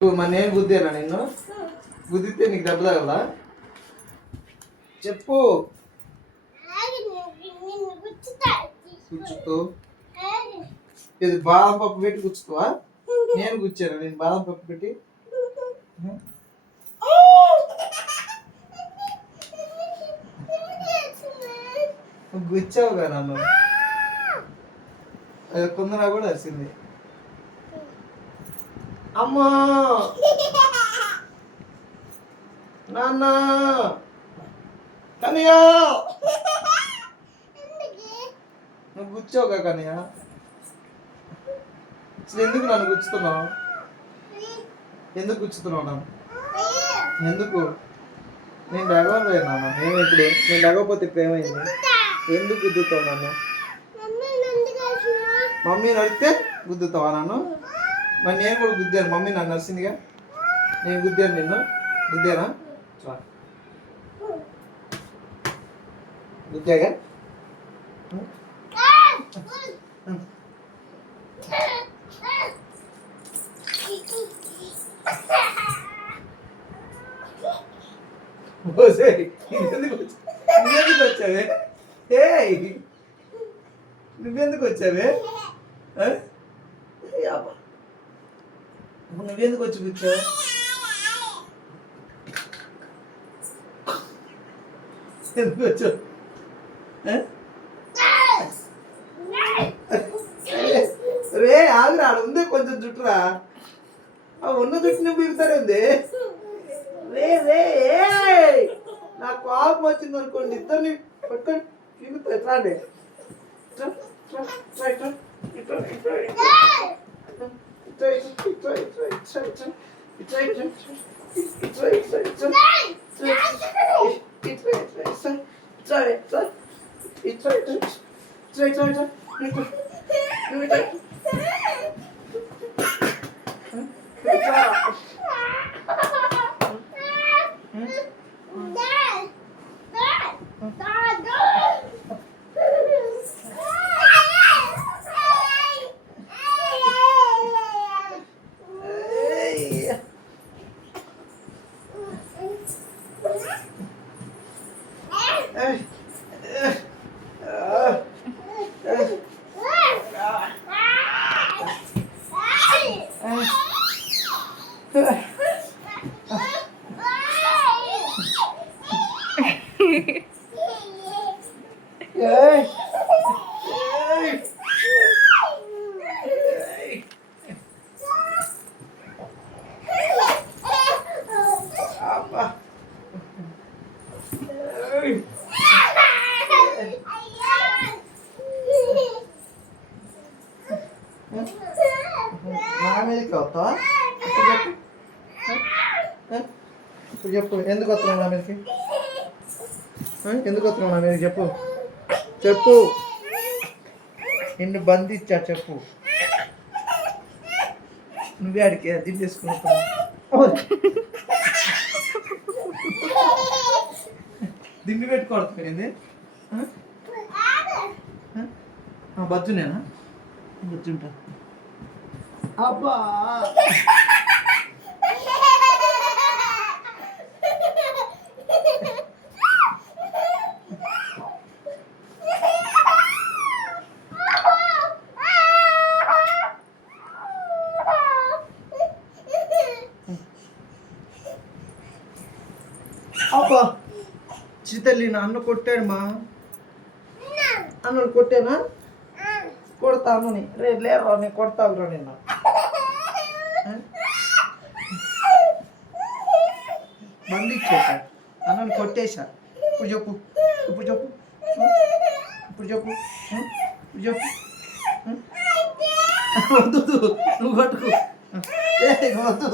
మరి నేను గుద్దేనా నిన్ను? గుద్దితే నీకు దెబ్బ తగలదా? చెప్పు. కూర్చుతో ఇది బాదం పప్పు పెట్టి కూర్చుతావా? నేను కూర్చాను. నేను బాదం పప్పు పెట్టి గుచ్చావుగా నన్ను. కొందరా కూడా వచ్చింది. అమ్మా నాన్న కనియా నువ్వు గుచ్చావుగా కనియా. అసలు ఎందుకు నన్ను గుచ్చుతున్నావు? ఎందుకు గుచ్చుతున్నావు నన్ను? ఎందుకు? నేను డగవలేదు నాన్న. నేను ఇప్పుడు నేను డగకపోతే ఇప్పుడు ఏమైంది? ఎందుకు గుద్దుతావు నన్ను? మమ్మీ నడితే గుద్దుతావా నన్ను? మరి నేను కూడా గుద్దాను. మమ్మీ నన్ను నడిచిందిగా. నేను గుద్దాను నిన్ను. గుద్దానా? గుద్దాగా? నువ్వెందుకు వచ్చావే? నువ్వెందుకు వచ్చావే? నువ్వెందుకు వచ్చి కూర్చోవు? ఎందుకు వచ్చావు? రే ఆగురా, ఉందే కొంచెం జుట్టురా. ఉన్న జుట్టు నువ్వు పీకుతారేంది? రే రే నాకు కోపం వచ్చింది అనుకోండి, ఇద్దరిని పట్టుకొని పీకుతా. ఎట్లా అండి? వస్తావా? ఇప్పుడు చెప్పు, ఎందుకు వస్తున్నావు నా మీదకి? ఎందుకు వస్తున్నావు నా మీదకి? చెప్పు చెప్పు. నిన్ను బంధించా చెప్పు. నువ్వే అడిగే దిండి తీసుకున్నావు. దిండి పెట్టుకోవడం బజ్జునేనా? బజ్జుంటా. అబ్బా అబ్బా చితల్లి నన్ను కొట్టాడు మా అన్నను కొట్టానా? కొడతాను రే లేరా, నేను కొడతాను రా నిన్న. బంధించేసా, అన్నను కొట్టేశా. ఇప్పుడు చెప్పు, ఇప్పుడు చెప్పు, ఇప్పుడు చెప్పు, ఇప్పుడు చెప్పు. వద్దు నువ్వు కొట్టుకు. వద్దు.